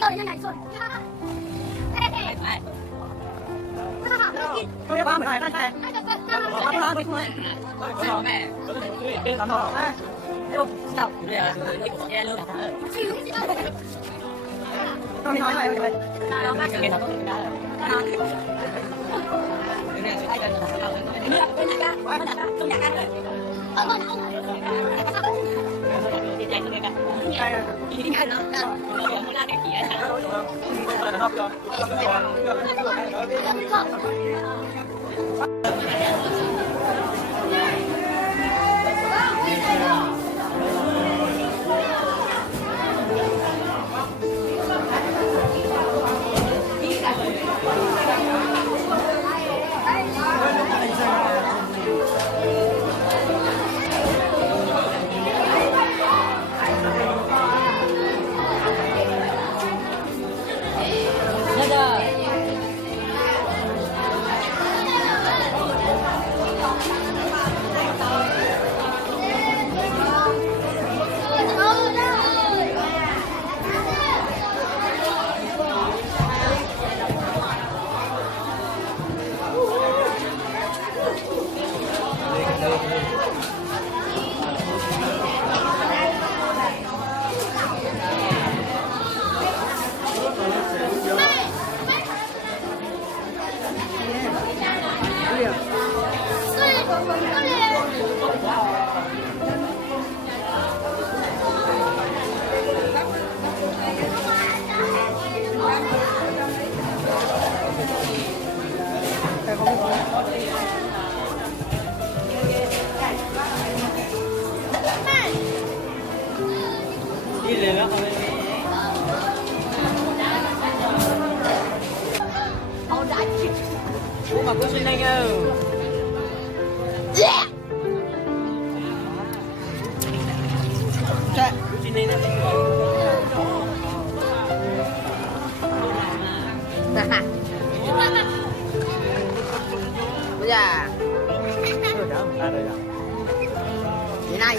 เขาเรียกว่าเหมือนอะไรนั่นแหละเขาพาไปคุยแม่เป็นสามต่อไอ้พวกจับเลยอ่ะแย่เลยต้องมีน้อยหน่อยเลยเราไม่จะเป็นแบบนี้เนี่ยใช่กันเนี่ยเป็นยังไงว่ามันต้องอย่างนั้นเลยดีใจเลยกันใช่ดีใจเนาะเราไม่ได้แค่เขียนนี่เลยแล้วเขาเลยเอาได้ผมมาพูดยังไงกันใช่พูดยังไงนะbây giờ thế này